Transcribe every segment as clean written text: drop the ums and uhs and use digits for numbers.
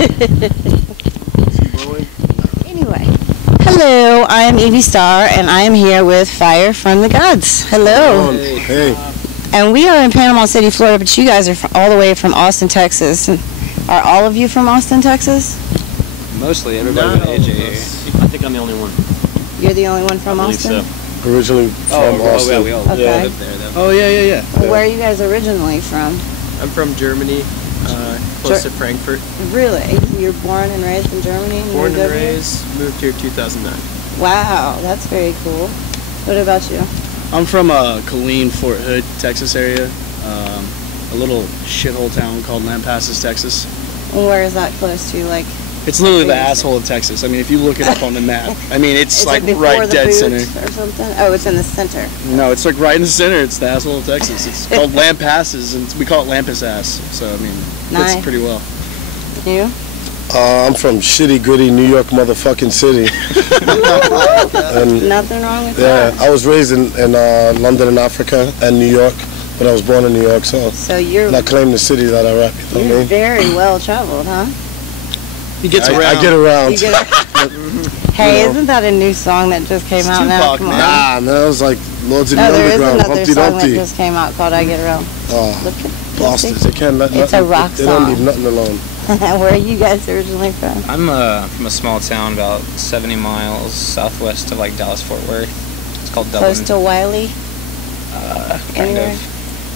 Anyway, hello, I am Evie Starr, and I am here with Fire from the Gods. Hello. Hey. And we are in Panama City, Florida, but you guys are all the way from Austin, Texas. Are all of you from Austin, Texas? Mostly, everybody but AJ. I think I'm the only one. You're the only one from Austin? So. Originally from Austin. Yeah, we all okay. live there, though. Oh, yeah. Well, where are you guys originally from? I'm from Germany, close to Frankfurt. Really? You were born and raised in Germany? Born and raised, moved here 2009. Wow, that's very cool. What about you? I'm from Killeen, Fort Hood, Texas area. A little shithole town called Lampasas, Texas. And where is that close to? Like, it's literally the asshole of Texas. I mean, if you look it up on the map, I mean, it's like right dead center. Or something? Oh, it's in the center. No, it's like right in the center. It's the asshole of Texas. It's called Lampasas, and we call it Lampas ass. So I mean, nice. Fits pretty well. You? I'm from shitty, gritty New York motherfucking city. And, nothing wrong with that. Yeah, I was raised in London and Africa and New York, but I was born in New York, so you're not claim the city that I rap. You know what I mean? Very well traveled, huh? He gets around. I get around. Hey, isn't that a new song that just came out now? Come on. Nah, man, that was like Lords of the There is Underground, another Humpty song Dumpty. that just came out called I Get Around. Oh, bastards, they can't let It's nothing, a rock they don't song. leave nothing alone. Where are you guys originally from? I'm from a small town about 70 miles southwest of like Dallas-Fort Worth. It's called Dublin. Close to Wiley? Kind of.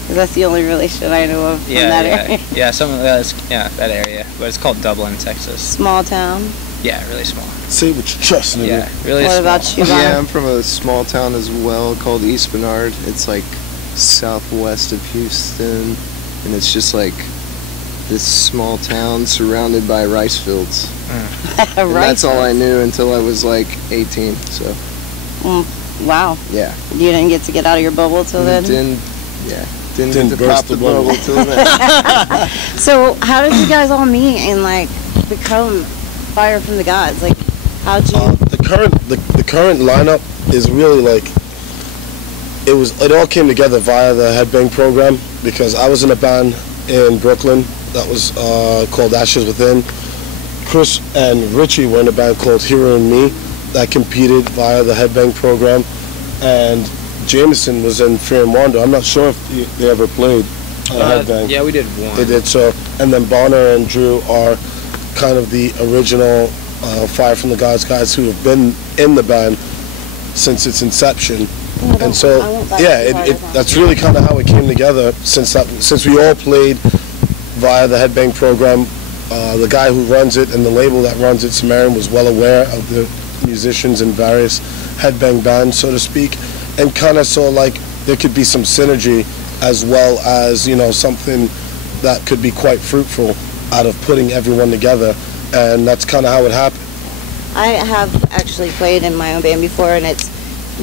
Because that's the only relation I know of from that area. Yeah, that area. But it's called Dublin, Texas. Small town? Yeah, really small. Say what you trust, nigga. Yeah, really what small. About you, Bob? Yeah, I'm from a small town as well called East Bernard. It's like southwest of Houston, and it's just like this small town surrounded by rice fields. And that's all I knew until I was like 18. So. Wow. Yeah. You didn't get to get out of your bubble till then? Didn't get to pop the bubble till then. So how did you guys all meet and like become Fire from the Gods? Like, how'd you? The current lineup is really like it all came together via the Headbang program, because I was in a band in Brooklyn that was called Ashes Within. Chris and Richie were in a band called Hero and Me that competed via the Headbang program, and Jameson was in Fear and Wonder. I'm not sure if they ever played Headbang. Yeah, we did one. They did. So, and then Bonner and Drew are kind of the original Fire from the Gods guys who have been in the band since its inception. And so, yeah, that's really kind of how it came together. Since we all played via the Headbang program, the guy who runs it and the label that runs it, Samaritan, was well aware of the musicians in various Headbang bands, so to speak, and kind of saw like there could be some synergy, as well as, you know, something that could be quite fruitful out of putting everyone together, and that's kind of how it happened. I have actually played in my own band before, and it's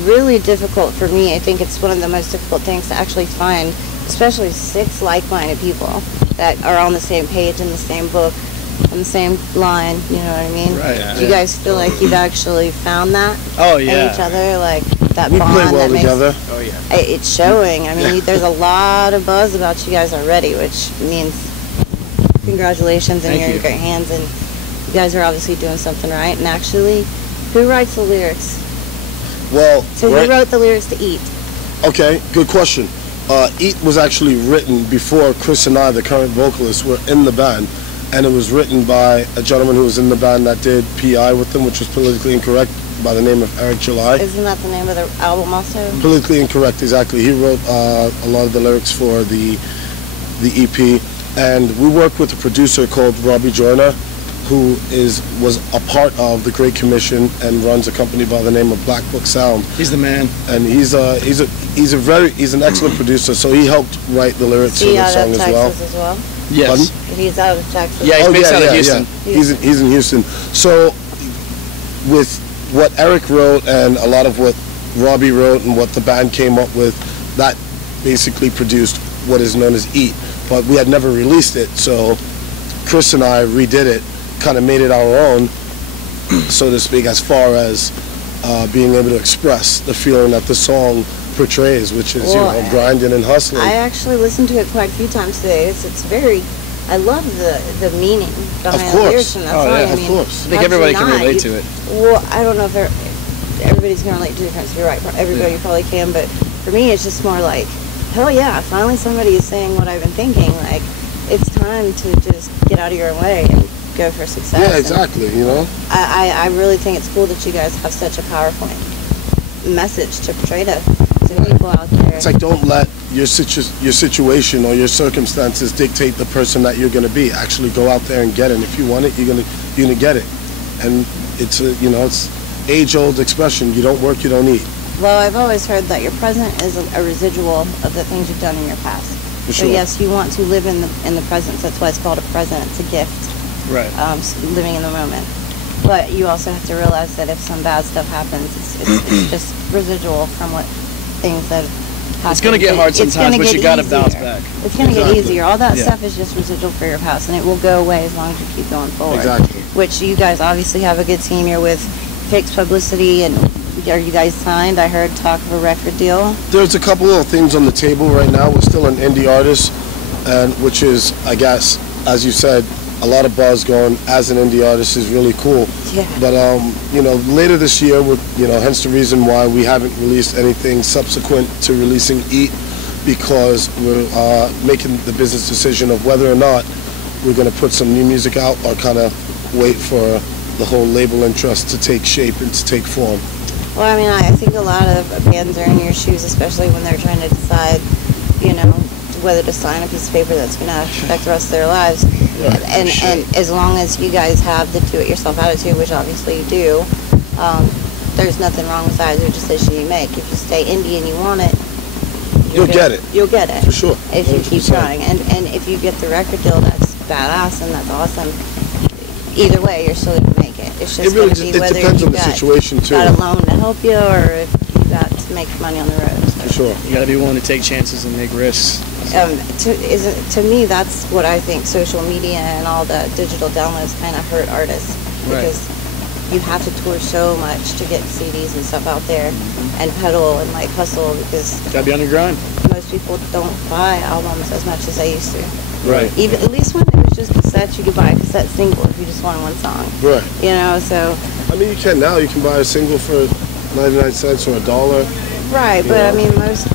really difficult for me. I think it's one of the most difficult things to actually find, especially 6 like-minded people that are on the same page, in the same book, on the same line, you know what I mean? Right. Yeah. Do you guys feel like you've actually found that in each other, like that we bond play well that makes together. Oh yeah. It's showing. I mean, there's a lot of buzz about you guys already, which means congratulations, and you're in great hands, and you guys are obviously doing something right. And actually, who writes the lyrics? Well, so who wrote the lyrics to Eat? Okay, good question. Eat was actually written before Chris and I, the current vocalists, were in the band, and it was written by a gentleman who was in the band that did PI with them, which was Politically Incorrect, by the name of Eric July. Isn't that the name of the album also? Politically Incorrect, exactly. He wrote a lot of the lyrics for the EP, and we work with a producer called Robbie Joyner, who was a part of the Great Commission and runs a company by the name of Black Book Sound. He's the man, and he's an excellent producer. So he helped write the lyrics for the song as well. Yes. Pardon? He's out of Texas. Yeah, he's based out of Houston. Yeah. He's in Houston. So with what Eric wrote and a lot of what Robbie wrote and what the band came up with, that basically produced what is known as Eat. But we had never released it, so Chris and I redid it, kind of made it our own, so to speak, as far as being able to express the feeling that the song portrays, which is, grinding and hustling. I actually listened to it quite a few times today. It's very I love the meaning behind Of the course. lyrics in that Oh, song. yeah, I of mean, course. I think how'd you everybody can not? relate to it. Well, I don't know if everybody's going to relate to it. You're right. Everybody probably can, but for me, it's just more like, hell yeah, finally somebody is saying what I've been thinking. Like, it's time to just get out of your own way and go for success. Yeah, exactly, you know? I really think it's cool that you guys have such a powerful message to portray to people out there. It's like, don't let your situation or your circumstances dictate the person that you're going to be. Actually go out there and get it. And if you want it, you're gonna get it. And it's it's age-old expression. You don't work, you don't eat. Well, I've always heard that your present is a residual of the things you've done in your past. For So sure. yes, you want to live in the present. That's why it's called a present. It's a gift. Right. Living in the moment. But you also have to realize that if some bad stuff happens, it's just residual from what things that happen. It's gonna get hard sometimes, but you gotta bounce back. It's gonna get Exactly. easier. All that Yeah. stuff is just residual for your past, and it will go away as long as you keep going forward. Exactly. Which you guys obviously have a good team. You're with Fix Publicity, and are you guys signed? I heard talk of a record deal. There's a couple of things on the table right now. We're still an indie artist, and which is, I guess, as you said, a lot of buzz going as an indie artist is really cool. Yeah. But later this year, hence the reason why we haven't released anything subsequent to releasing Eat, because we're making the business decision of whether or not we're going to put some new music out or kind of wait for the whole label interest to take shape and to take form. Well, I mean, I think a lot of bands are in your shoes, especially when they're trying to decide, whether to sign a piece of paper that's going to affect the rest of their lives. Right. And as long as you guys have the do-it-yourself attitude, which obviously you do, there's nothing wrong with either decision you make. If you stay indie and you want it, You'll get it. You'll get it. For sure. If you keep 100%. trying. And if you get the record deal, that's badass and that's awesome. Either way, you're still going to make it. It's just going to be whether depends you on the situation too. got a loan to help you or if you got to make money on the road. So. For sure. You gotta be willing to take chances and make risks. To me, that's what I think social media and all the digital downloads kind of hurt artists. Because you have to tour so much to get CDs and stuff out there and pedal and hustle because Gotta be on your grind. most people don't buy albums as much as they used to. Right. Even at least when it was just cassettes, you could buy a cassette single if you just wanted one song. Right. So. I mean, you can now. You can buy a single for 99 cents or $1. Right, but I mean, most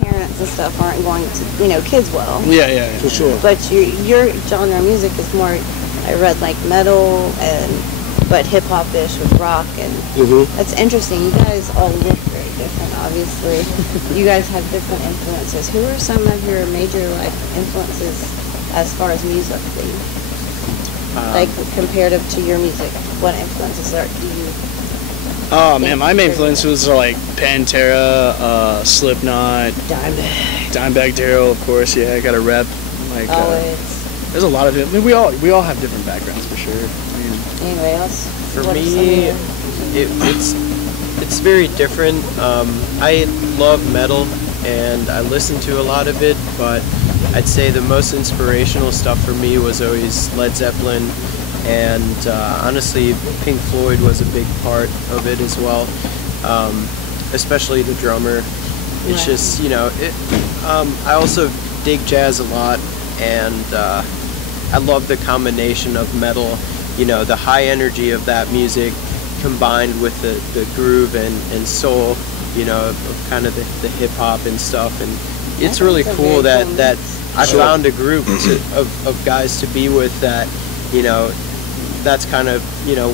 parents and stuff aren't going to, kids will. Yeah. For sure. But your genre of music is more, I read metal but hip hop-ish with rock, and that's interesting. You guys all look very different, obviously. You guys have different influences. Who are some of your major influences as far as musically? Comparative to your music, what influences do you? Oh man, my main influences are Pantera, Slipknot, Dimebag Darrell, of course. Yeah, I got a rep. Always. There's a lot of it. I mean, we all have different backgrounds for sure. Anybody else? For me, it's very different. I love metal and I listen to a lot of it, but I'd say the most inspirational stuff for me was always Led Zeppelin, and honestly Pink Floyd was a big part of it as well, especially the drummer. It's just, I also dig jazz a lot, and I love the combination of metal, the high energy of that music combined with the groove and soul, of kind of the hip hop and stuff. And it's really cool that I found a group of guys to be with that, that's kind of,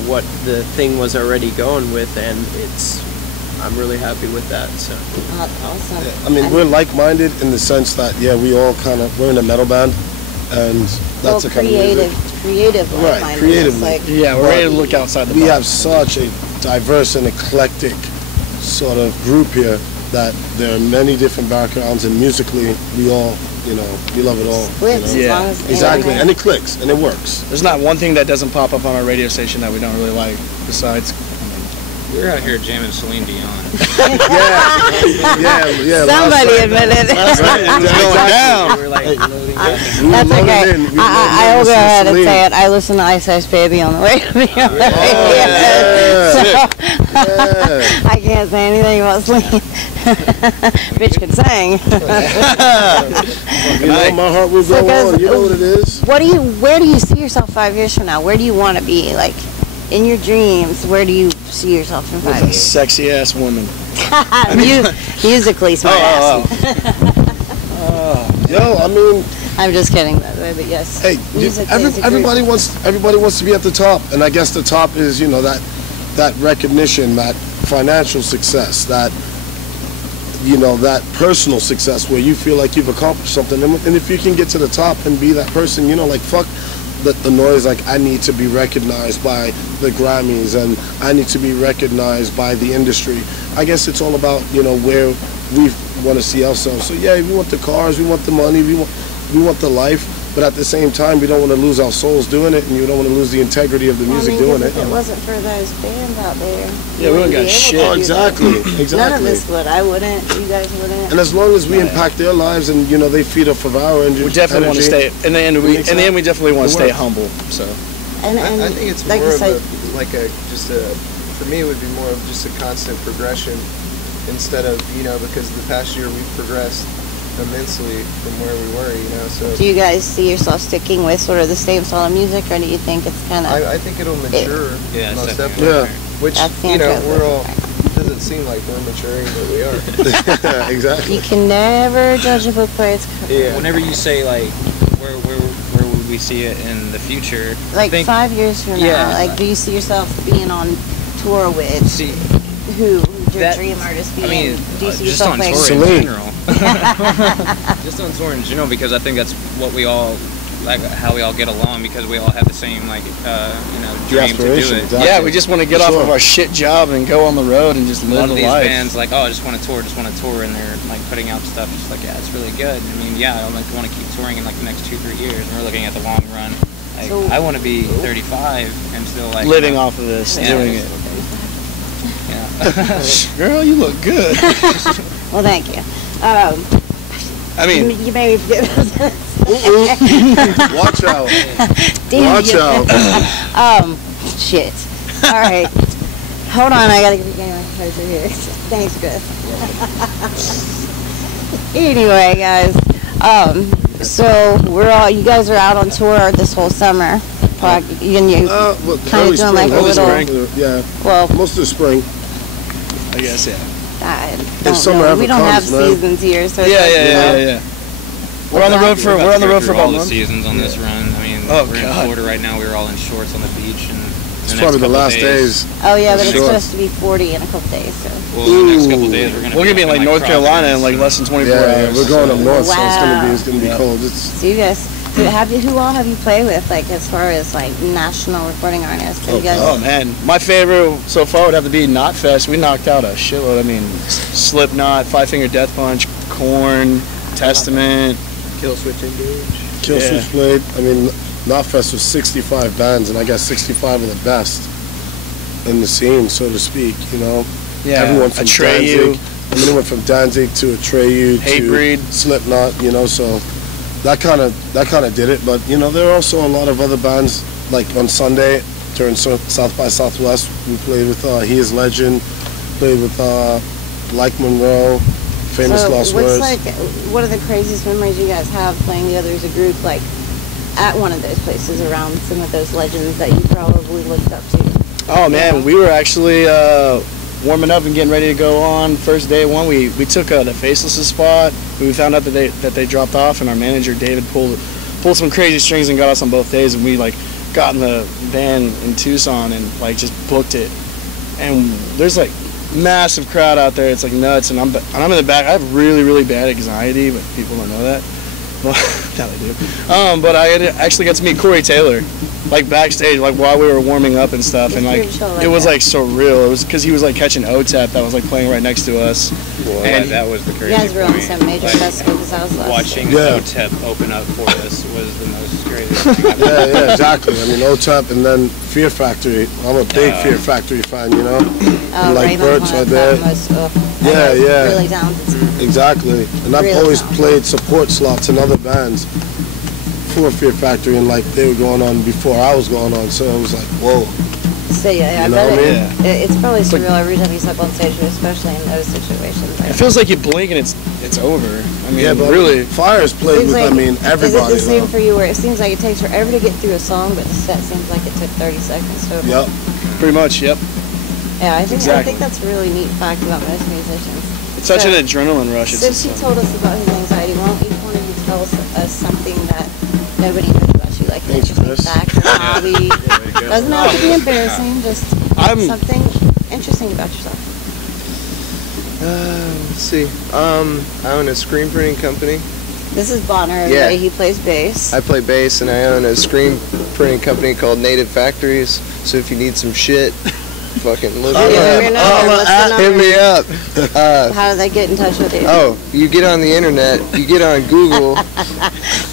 what the thing was already going with, and I'm really happy with that. So That's awesome. Yeah, I mean, we're like-minded in the sense that, we're in a metal band, and that's a kind of music. Creative Right, like-minded. creatively. Yeah, we're ready to look outside the box. We have such a diverse and eclectic sort of group here that there are many different backgrounds, and musically, we all, we love it all. Splits, as long as Exactly, and it clicks, and it works. There's not one thing that doesn't pop up on our radio station that we don't really like, besides... We're out here jamming Celine Dion. yeah. Somebody admitted it. It's going down. we're loading up. That's okay. I will go ahead and say it. I listen to Ice Ice Baby on the way to the So Yeah. I can't say anything about sleep. Bitch can sing. You know, my heart will go on. You know what it is. Where do you see yourself 5 years from now? Where do you want to be? Like, in your dreams, where do you see yourself in 5 years? Sexy ass woman. Musically smart ass. Yo, I mean, I'm just kidding, by the way, but yes. hey, everybody wants to be at the top, and I guess the top is, you know, that recognition, that financial success, that, you know, that personal success where you feel like you've accomplished something. And if you can get to the top and be that person, you know, like, fuck the noise, like, I need to be recognized by the Grammys and I need to be recognized by the industry. I guess it's all about, you know, where we want to see ourselves. So yeah, we want the cars, we want the money, we want the life, but at the same time, we don't want to lose our souls doing it, and you don't want to lose the integrity of the music doing it. If it wasn't for those bands out there, yeah, we wouldn't got shit. Oh, exactly. None of us would. I wouldn't. You guys wouldn't. And as long as we impact their lives, and you know, they feed off of our energy, we definitely want to stay. In the end, we definitely want to stay humble. So, and I think it's like more of for me, it would be more of just a constant progression instead of, you know, because the past year we've progressed immensely from where we were, you know. So do you guys see yourself sticking with sort of the same style of music, or do you think it's kind of? I think it'll mature. Most definitely. Yeah. Which, you know, we're all. It doesn't seem like we're maturing, but we are. Exactly. You can never judge a book by its cover. Yeah. Whenever you say like, where would we see it in the future? Like 5 years from now, like, do you see yourself being on tour with? Who's your dream artist being? I mean, do you see just yourself on playing? tour in general. Just on tour in general, because I think that's what we all, like, how we all get along, because we all have the same, like, you know, dream to do it. Exactly. Yeah, we just want to get off of our shit job and go on the road and just live the life. A lot of these bands, like, oh, I just want to tour, and they're, like, putting out stuff, just like, yeah, it's really good. I mean, yeah, I like, want to keep touring in, like, the next 2-3 years, and we're looking at the long run. Like, so, I want to be 35 and still, like, living off of this, doing it. Girl, you look good. Well, thank you. I mean, you made me forget. Watch out. Damn. Watch out. Shit. All right. Hold on, I gotta get my clothes in here. Thanks, Chris. Anyway, guys. So you guys are out on tour this whole summer. And you kind of doing like a little. Yeah. Well, most of the spring. I guess, yeah. We don't have seasons here, so yeah. We're on the road for about all the seasons on this run. I mean, we're in Florida right now. We were all in shorts on the beach, and it's probably the last days. Oh yeah, but it's supposed to be 40 in a couple days. So. Well, the next couple days we're gonna be in like North Carolina in like less than 24 hours. Yeah, we're going up north, so it's gonna be cold. So you guys. So who all have you played with, like, as far as, like, national recording artists? Oh, man. My favorite so far would have to be Knotfest. We knocked out a shitload. I mean, Slipknot, Five Finger Death Punch, Korn, Testament. Killswitch Engage. Killswitch played. I mean, Knotfest was 65 bands, and I got 65 of the best in the scene, so to speak, you know? Yeah, everyone from Danzig. I mean, it went from Danzig to Atreyu to Slipknot, you know, so... That kind of did it, but you know there are also a lot of other bands. Like on Sunday during South by Southwest, we played with He Is Legend, played with Like Monroe, Famous Lost Words. Like, what are the craziest memories you guys have playing together as a group, like at one of those places around some of those legends that you probably looked up to? Oh man, we were actually warming up and getting ready to go on first day one. We took the Faceless spot. We found out that they dropped off, and our manager David pulled some crazy strings and got us on both days. And we like got in the van in Tucson and like just booked it. And there's like massive crowd out there. It's like nuts. And I'm in the back. I have really bad anxiety, but people don't know that. Well, now they do. But I actually got to meet Corey Taylor, like backstage, like while we were warming up and stuff, and like it was like surreal. It was because he was like catching OTEP that was like playing right next to us. Well, and that was the crazy. You guys were on some major festivals. I was watching OTEP open up for us was the most crazy thing. Yeah, exactly. I mean OTEP and then Fear Factory. I'm a big Fear Factory fan, you know. And like Birds are there. Yeah. Really talented. Exactly. And I've always played support slots in other bands for Fear Factory, and like they were going on before I was going on, so it was like, whoa. So yeah, I know bet what I mean? it's probably surreal every time you step on stage, especially in those situations. It feels like you blink and it's over. I mean, Yeah, but really. Fire's played with, I mean, everybody. Is it the same for you, where it seems like it takes forever to get through a song, but the set seems like it took 30 seconds total? Yep. Pretty much, yep. Yeah, I think Exactly. that's a really neat fact about most musicians. It's such an adrenaline rush. It's Since you told us about his anxiety, why don't each one of you tell us something that nobody knows about you, like an interesting fact or hobby? Doesn't have to be embarrassing, just something interesting about yourself. Let's see. I own a screen printing company. This is Bonner. Yeah. He plays bass. I play bass, and I own a screen printing company called Native Factories. So if you need some shit, fucking look What's the hit number? me up. How do they get in touch with you? Oh, you get on the internet, you get on Google,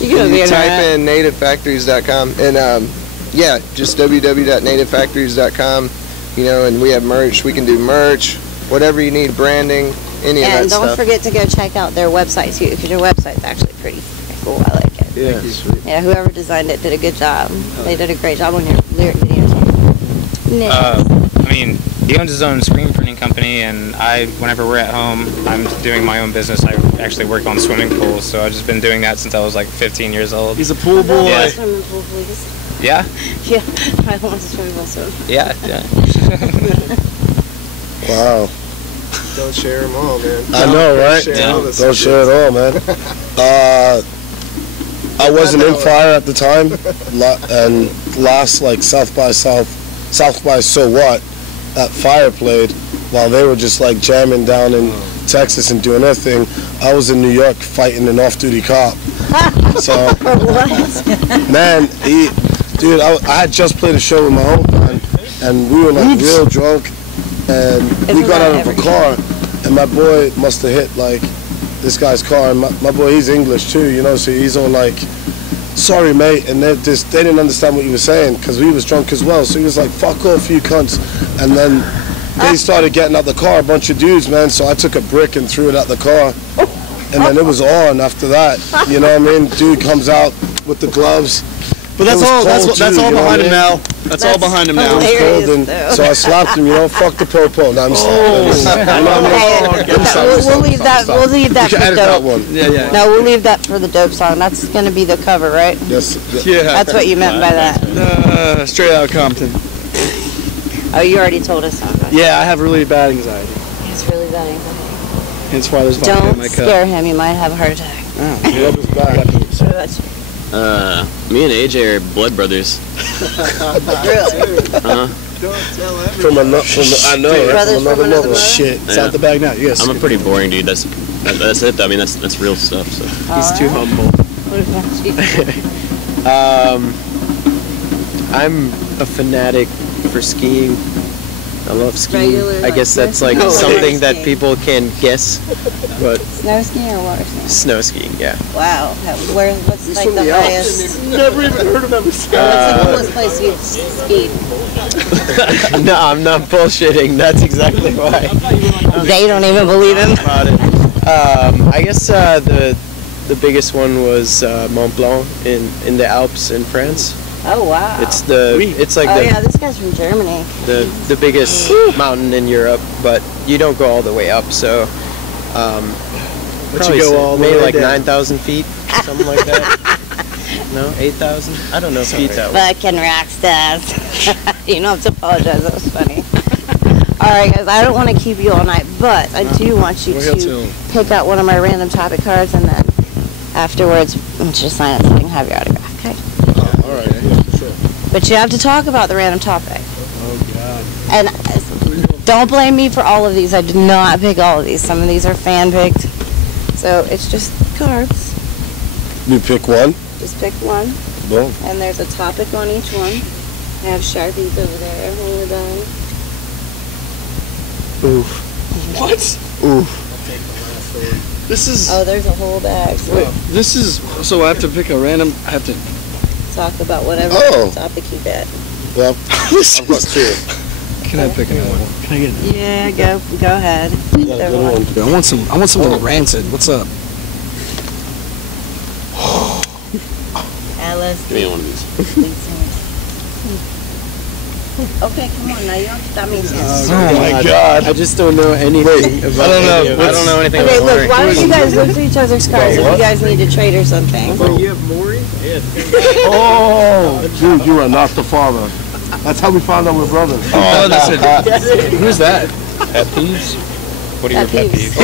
you type in nativefactories.com, and yeah, just www.nativefactories.com, you know, and we have merch. We can do merch, whatever you need, branding, any of that And don't stuff. forget to go check out their website too, because your website's actually pretty cool. I like it. Yeah, sweet. Yeah, whoever designed it did a good job. They did a great job on your lyric video too. Nick. I mean, he owns his own screen printing company, and whenever we're at home, I'm doing my own business. I actually work on swimming pools, so I've just been doing that since I was like 15 years old. He's a pool boy. Yeah. Swimming pool, please. Yeah? Yeah, I want to swimming pool soon. Yeah. Wow. Don't share them all, man. I know, right? Don't share it all, man. I wasn't in fire at the time, and last like South by So What, that Fire played while they were just like jamming down in Texas and doing their thing. I was in New York fighting an off-duty cop. So, man, dude, I had just played a show with my own band, and we were like real drunk, and we got out of a car, and my boy must have hit like this guy's car, and my boy, he's English too, you know, so he's all like, sorry mate, and they didn't understand what he was saying because we was drunk as well, so he was like, fuck off you cunts, and then they started getting out the car, a bunch of dudes, man, so I took a brick and threw it at the car, and then it was on after that, you know what I mean? Dude comes out with the gloves. But that's all behind him now. That's all behind him now. So I slapped him, you know, fuck the po-po. No, I'm We'll leave that for the dope. One. Yeah. No, we'll leave that for the dope song. That's going to be the cover, right? Yes. Yeah. That's what you meant by that. Straight out of Compton. Oh, you already told us something. Yeah, I have really bad anxiety. It's really bad anxiety. Hence why there's vodka in Don't my cup. scare him. You might have a heart attack. Rub his back. What about you? Me and AJ are blood brothers. Really? From another Brothers from another mother? Shit, it's Yeah. out the bag now. Yes. I'm a pretty boring dude. That's it. I mean, that's real stuff. So He's too humble. What about you? I'm a fanatic for skiing. I love skiing. Regular, I guess like that's like snow something that skiing. people can guess, but Snow skiing or water skiing? snow skiing, yeah. Wow. What's like the highest? Never even heard of them. What's the coolest place you've skied? No, I'm not bullshitting. That's exactly why. They don't even believe him. About it. I guess the biggest one was Mont Blanc in the Alps in France. Oh wow. It's like Oh yeah, this guy's from Germany. the biggest mountain in Europe, but you don't go all the way up, so But you go all the maybe way like down. 9,000 feet, something like that. No, 8,000? I don't know feet that way. Fucking rock stars. You don't have to apologize. That was funny. All right, guys. I don't want to keep you all night, but I do want you to pick out one of my random topic cards, and then afterwards, just sign it so I can have your autograph. Okay. All right, yeah, for sure. But you have to talk about the random topic. Oh God. And don't blame me for all of these. I did not pick all of these. Some of these are fan picked. So it's just cards. You pick one. Just pick one. Boom. And there's a topic on each one. I have Sharpies over there when we're done. Oof. What? Oof. This is. Oh, there's a whole bag. So Wait, this is. So I have to pick a random. I have to. talk about whatever topic you get. Well, I've got two. Can I pick another one? Can I get another? Yeah, go ahead. Either one. I want something rancid. What's up? Alice. give me one of these. Okay, come on now. You don't. That means yes. Oh my God! I just don't know anything about. I don't know anything Okay, about look. Why don't you guys look through each other's cards if you guys need to trade or something? But you have Maury? Yeah. Oh, dude, you are not the father. That's how we found out we're brothers. Oh, who's that? Pet peeves? What are your pet peeves?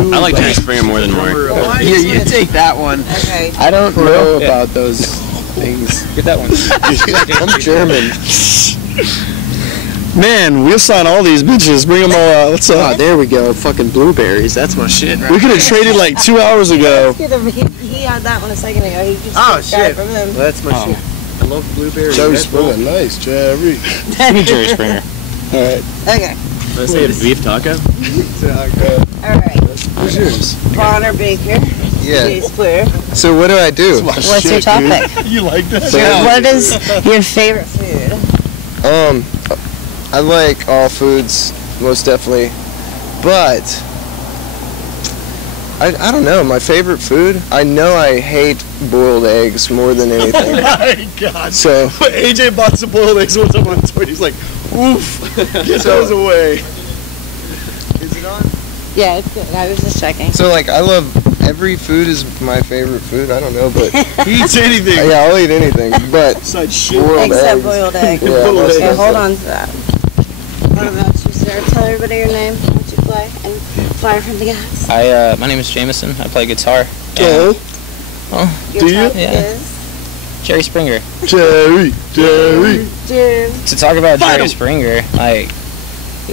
Oh, I like Jerry Springer more than Maury. Here, you take that one. Okay. I don't know about those things. Get that one. I'm German. Man, we'll sign all these bitches. Bring them all out. What's Oh, up? there we go. Fucking blueberries. That's my shit. Right? We could have traded like 2 hours ago. He had that one a second ago. He just Oh took that shit. from him. Well, that's my shit. I love blueberries. Jerry Springer, nice, Jerry. Me, Jerry Springer. All right. Okay. Let's say a beef taco. All right. Who's yours? Bonner Baker. Yeah. Jay's Clear. So what do I do? What's your topic? You like that? What is your favorite food? I like all foods, most definitely, but I don't know. My favorite food? I know I hate boiled eggs more than anything. Oh my God. So AJ bought some boiled eggs one time on Twitter. He's like, oof, get those away. is it on? Yeah, it's good. I was just checking. So like I love every food is my favorite food. I don't know, but He eats anything. yeah, I'll eat anything. But Besides shit. boiled Except eggs. boiled egg. Yeah, Boiled most eggs. Okay, hold definitely. on to that. What about you, sir? Tell everybody your name, what you play, and fire from the gas. My name is Jameson. I play guitar. Oh, Your Do you? topic Yeah. is Jerry Springer. Jerry. Jim. To talk about Jerry Springer, like,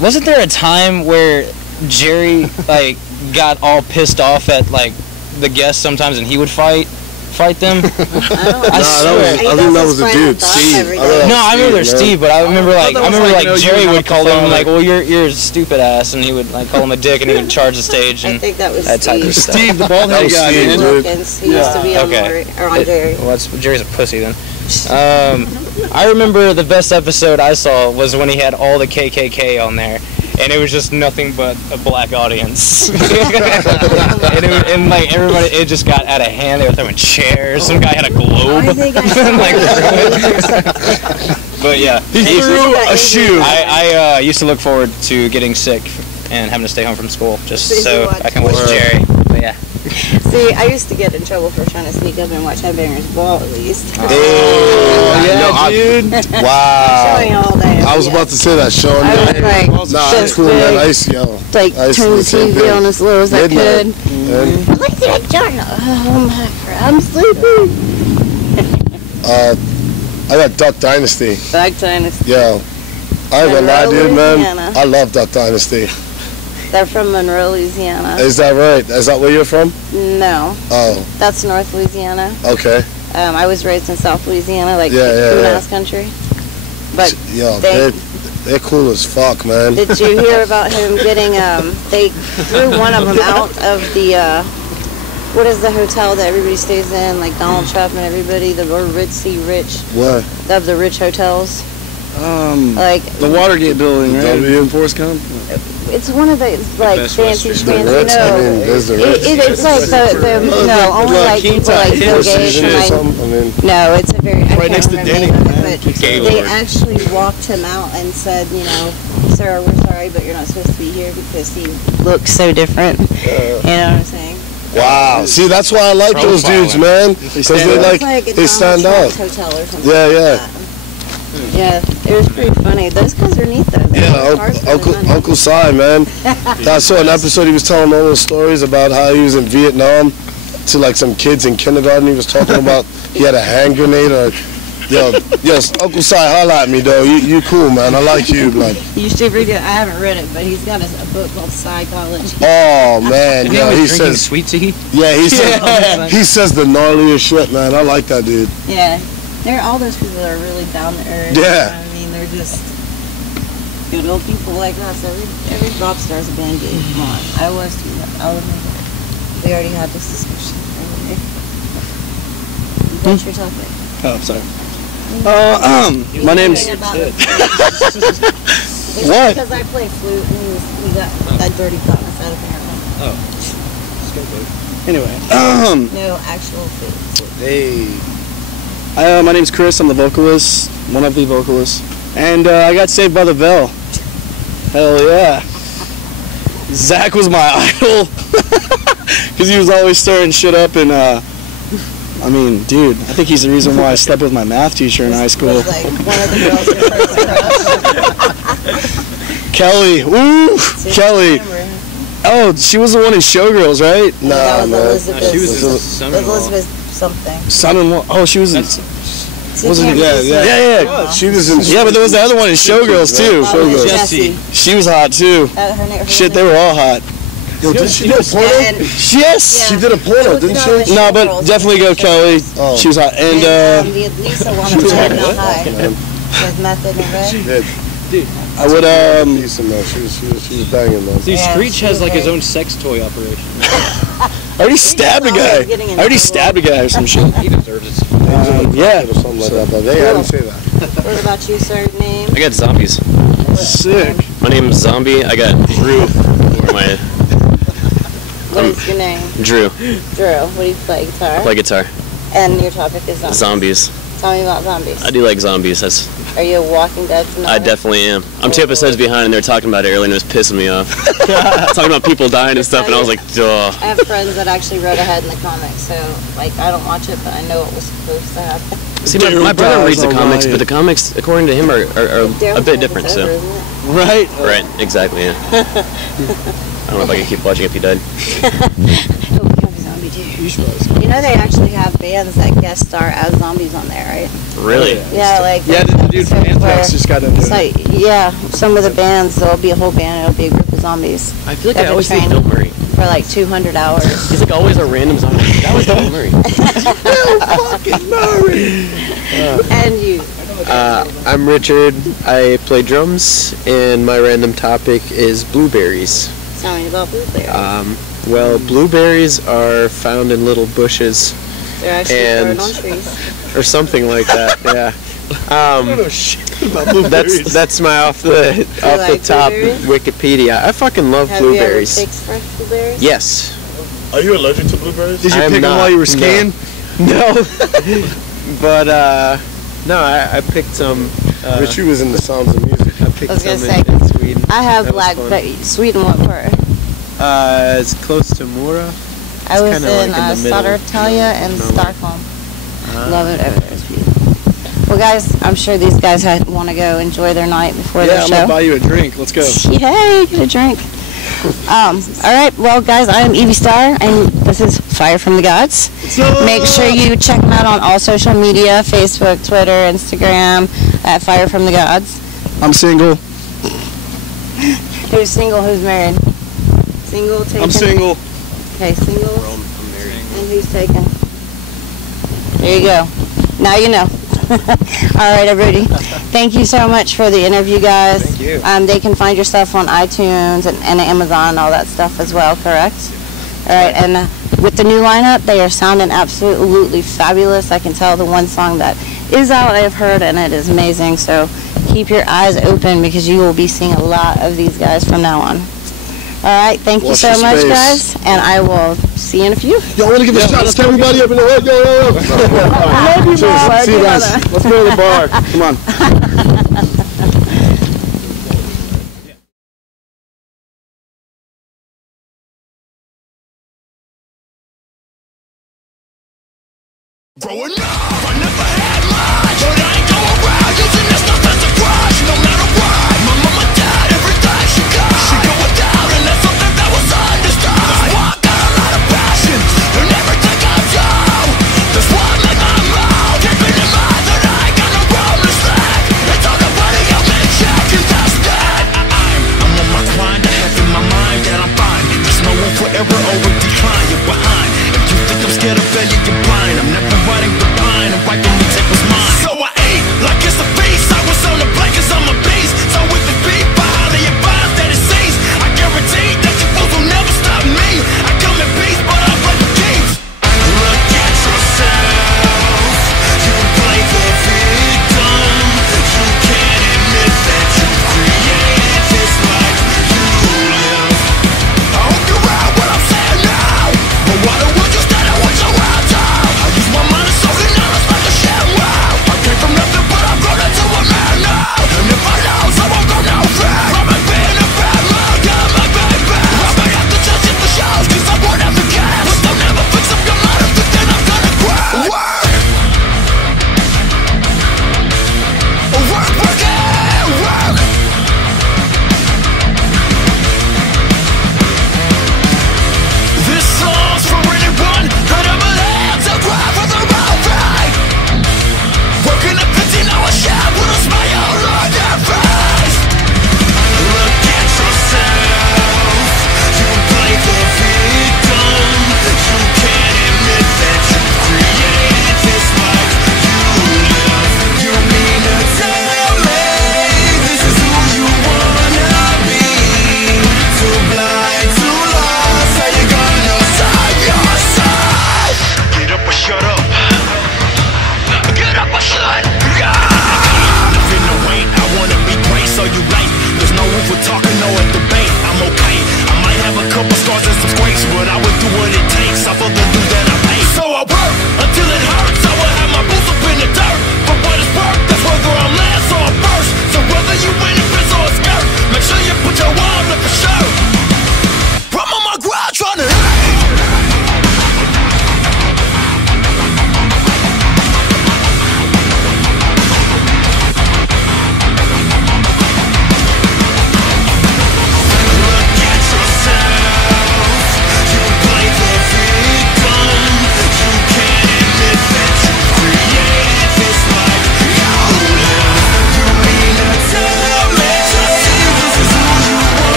wasn't there a time where Jerry like got all pissed off at like the guests sometimes, and he would fight them? I swear. I think that was a dude, Steve. No, I remember there's Steve, but I remember like Jerry would call him father. like, well, you're a stupid ass, and he would like call him a dick, and he would charge the stage, I and think that was that type of Steve. stuff. Steve, the bald-headed That was guy, Steve, man. dude. Wilkins. He used to be on Okay. Maury, or on Jerry. Well, Jerry's a pussy then. I remember the best episode I saw was when he had all the KKK on there, and it was just nothing but a black audience. and like everybody, it just got out of hand. They were throwing chairs. Some guy had a globe. I think I saw Like, that. but yeah, He threw a shoe. I used to look forward to getting sick and having to stay home from school just so I can watch Jerry. But yeah. See, I used to get in trouble for trying to sneak up and watch Headbangers Ball at least. Yeah, dude. Showing Wow. all day. I was about to say that, Sean. I was like, Nah, this it's cool, man. big, I used to yell. like I used to turn do the the same TV thing. on as low as I Midnight. could. And, Look at that Jordan. Oh my God, I'm sleepy. I got Duck Dynasty. Back Dynasty. Yo, I ain't gonna lie, dude, man. Louisiana. I love Duck Dynasty. They're from Monroe, Louisiana. Is that right? Is that where you're from? No, Oh, that's North Louisiana. okay. I was raised in South Louisiana, like Yeah. Coon-ass country. But Yo, they- they're cool as fuck, man. did you hear about him getting, they threw one of them out of the, what is the hotel that everybody stays in, like Donald Trump and everybody, the Ritzy Rich, What? of the rich hotels? Like, The Watergate building, right? W. Forrest Gump. it's one of the, like, Best fancy Western. The schmancy, Ritz? I mean, there's the Ritz. It's like no, only like people like Bill Four Gates Seasons and or like, something? I mean, no, it's a very, I Right can't next to remember Denny, the name of man. it, but Gaylord. they actually walked him out and said, you know, sir, we're sorry, but you're not supposed to be here because he looks so different. You know what I'm saying? wow. See, that's why I like those dudes, man. Because they It's like, a they stand Donald out. Trump hotel or something. Yeah, like yeah. that. Yeah, it was pretty funny. Those guys are neat though. Yeah, Cars for the Uncle money. Uncle Si, man. I saw an episode. He was telling all those stories about how he was in Vietnam to like some kids in kindergarten. He was talking about he had a hand grenade or. Yo, Uncle Si, holla at me though. You cool, man. I like you, man. You should read it. I haven't read it, but he's got a book called Psychology. Oh man, He yo, was he drinking says, sweet tea. yeah, he says the gnarliest shit, man. I like that dude. Yeah, all those people are really down to earth. Yeah. I mean, they're just good old people like us. Every rock star's a band dude. Come on, I was too. I'll admit it. We already had this discussion. Anyway. What's your topic? Oh, sorry. My name's... What? Because I play flute and we got that dirty cotton out apparently. Anyway. No actual flute. Hey. My name's Chris. I'm the vocalist, one of the vocalists. And I got saved by the bell. Hell yeah. Zach was my idol. Because he was always stirring shit up and, I mean, dude, I think he's the reason why I slept with my math teacher in high school. Like one of the girls who first Kelly. Woo! Kelly. Oh, she was the one in Showgirls, right? No, that was Elizabeth. She was Elizabeth something. Son-in-law. Oh, she was in... Wasn't it? Yeah. She was in. Yeah, but there was the other one in Showgirls too. Showgirls. Jessie. She was hot too. Shit, they were all hot. Yo, did she do a porno? Yes. Yeah. She did a porno, didn't she? No, but definitely go Kelly. Oh. She was hot. And the Lisa one was not high. With method and red. She did. I would Decent though. She was banging though. Dude, Yeah, Screech she has was like his very- own sex toy operation. I already stabbed a guy. I already stabbed a guy or some shit. He deserves it. Yeah. Or something like that. But they had to say that. What about you, sir? Name? I got zombies. Sick. My name is Zombie. I got Drew. What is your name? Drew. Drew. What do you play? Guitar? I play guitar. And your topic is zombies. Zombies. Tell me about zombies. I do like zombies. Are you a Walking Dead I phenomenon? definitely am. I'm 2 episodes behind, and they were talking about it earlier, and it was pissing me off. Talking about people dying and stuff, and I was like, duh. I have friends that actually wrote ahead in the comics, so like I don't watch it, but I know what was supposed to happen. See, my brother reads the comics, but the comics, according to him, are a bit different. So, Right. right, exactly. Yeah. I don't know if I can keep watching if he died. You know they actually have bands that guest star as zombies on there, right? Really? Yeah, like Yeah, the dude from episodes Anthrax where just got into it's it. like, yeah, some of the bands there'll be a whole band, it'll be a group of zombies I feel like That I always been see Bill trained. Murray. for like 200 hours. He's like always a random zombie. That was Bill Murray. Fucking Murray. And you. I'm Richard. I play drums, and my random topic is blueberries. Tell me about blueberries. Well, blueberries are found in little bushes, They're actually and- growing on trees. or something like that. Yeah. I don't know shit about blueberries. That's my off the like top blueberries? Wikipedia. I fucking love Have blueberries. you ever picked fresh blueberries? Yes. Are you allergic to blueberries? Did you I am pick them not, while you were no. skiing? No. But no, I picked some. Richie was in the Sounds of Music. I picked I was gonna some say, in Sweden. I have That was black, fun. but Sweden, what part? It's close to Mora. I was kinda in like in the middle. Södertälje and No. Stockholm. Love it over there. It's beautiful. Well, guys, I'm sure these guys want to go enjoy their night before Yeah, their I'm show. gonna buy you a drink. Let's go. Yay, get a drink. All right, well, guys, I am Evie Star, and this is Fire from the Gods. Make sure you check them out on all social media, Facebook, Twitter, Instagram, at Fire from the Gods. I'm single. Who's single, who's married? Single, taken? I'm single. Okay, single. And who's taken? There you go. Now you know. All right, everybody. Thank you so much for the interview, guys. Thank you. They can find your stuff on iTunes and Amazon and all that stuff as well, correct? All right, and with the new lineup, they are sounding absolutely fabulous. I can tell the one song that is out I've heard, and it is amazing. So keep your eyes open because you will be seeing a lot of these guys from now on. All right, thank you Watch so your much, space. guys, and I will see you in a few. Yo, I want to give a shout out to everybody up in the hood. Yo. Love you, Cheers. Bob. See you guys. Let's go to the bar. Come on. Growing up, I never had much, but I ain't go around using that stuff as a crutch. No matter what, my mama died everything she got. She go without, and that's something that was understood. That's why I got a lot of passion in everything I do. That's why I make my mouth, keeping in mind that I ain't got no room to slack. It's all nobody help me check, and that's that. I'm on my grind, I have in my mind that I'm fine. There's no room for error or a decline, you're behind. If you think I'm scared of failure, you're blind. I'm never riding the line.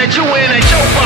that you in at your